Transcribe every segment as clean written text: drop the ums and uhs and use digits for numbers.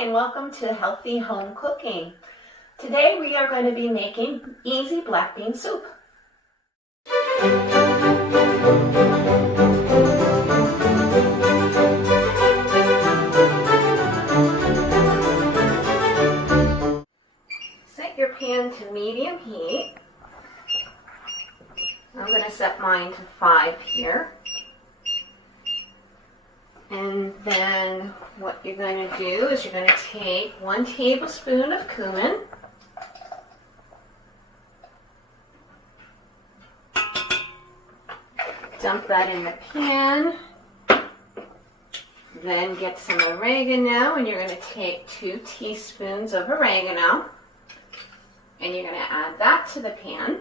Hi, and welcome to Healthy Home Cooking. Today we are going to be making easy black bean soup. Set your pan to medium heat. I'm going to set mine to 5 here. And then what you're going to do is you're going to take 1 tablespoon of cumin, dump that in the pan, then get some oregano, and you're going to take 2 teaspoons of oregano, and you're going to add that to the pan.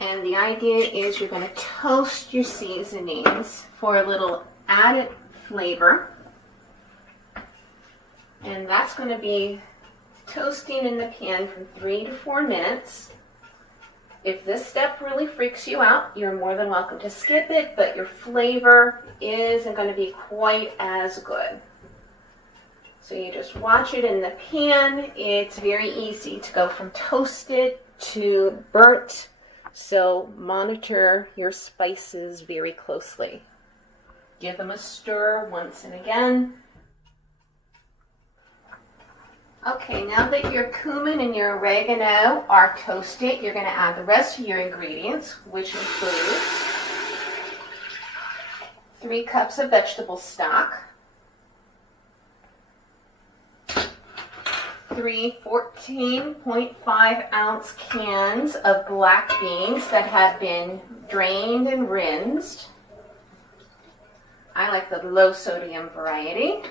And the idea is you're going to toast your seasonings for a little added flavor. And that's going to be toasting in the pan from 3 to 4 minutes. If this step really freaks you out, you're more than welcome to skip it, but your flavor isn't going to be quite as good. So you just watch it in the pan. It's very easy to go from toasted to burnt. So monitor your spices very closely. Give them a stir once and again. Okay, now that your cumin and your oregano are toasted, you're going to add the rest of your ingredients, which includes 3 cups of vegetable stock, 3 14.5 ounce cans of black beans that have been drained and rinsed. I like the low sodium variety.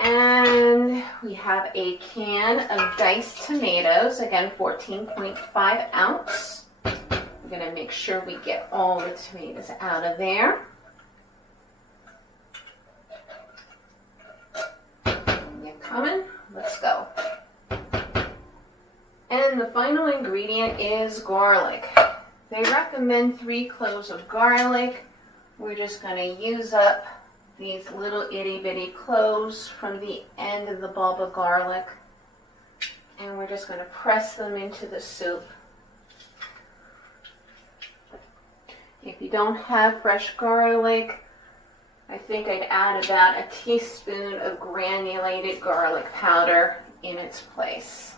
And we have a can of diced tomatoes, again 14.5 ounce. We're going to make sure we get all the tomatoes out of there. Coming. Let's go. And the final ingredient is garlic. They recommend 3 cloves of garlic. We're just going to use up these little itty bitty cloves from the end of the bulb of garlic, and we're just going to press them into the soup. If you don't have fresh garlic, I think I'd add about a teaspoon of granulated garlic powder in its place.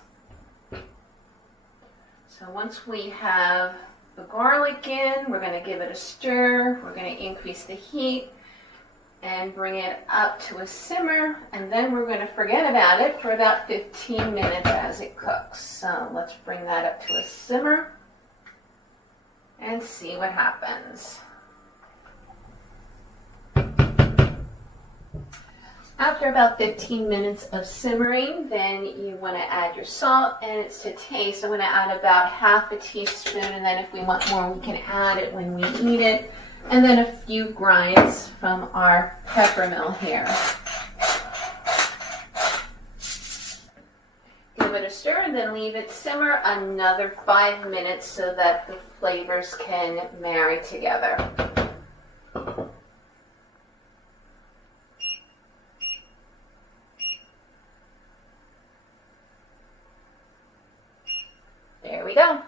So once we have the garlic in, we're going to give it a stir. We're going to increase the heat and bring it up to a simmer, and then we're going to forget about it for about 15 minutes as it cooks. So let's bring that up to a simmer and see what happens. After about 15 minutes of simmering, then you want to add your salt, and it's to taste. I'm going to add about half a teaspoon, and then if we want more, we can add it when we eat it. And then a few grinds from our pepper mill here. Give it a stir and then leave it simmer another 5 minutes so that the flavors can marry together. There we go.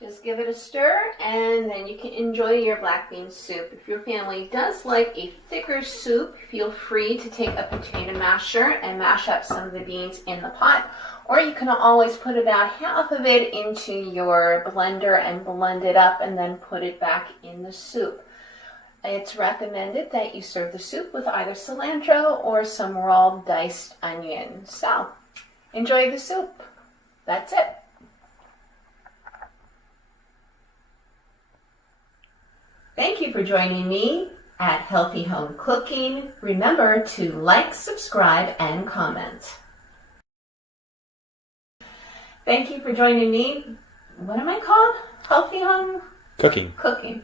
Just give it a stir, and then you can enjoy your black bean soup. If your family does like a thicker soup, feel free to take a potato masher and mash up some of the beans in the pot, or you can always put about half of it into your blender and blend it up and then put it back in the soup. It's recommended that you serve the soup with either cilantro or some raw diced onion. So, enjoy the soup. That's it. Thank you for joining me at Healthy Home Cooking. Remember to like, subscribe, and comment. Thank you for joining me. What am I called? Healthy Home Cooking. Cooking.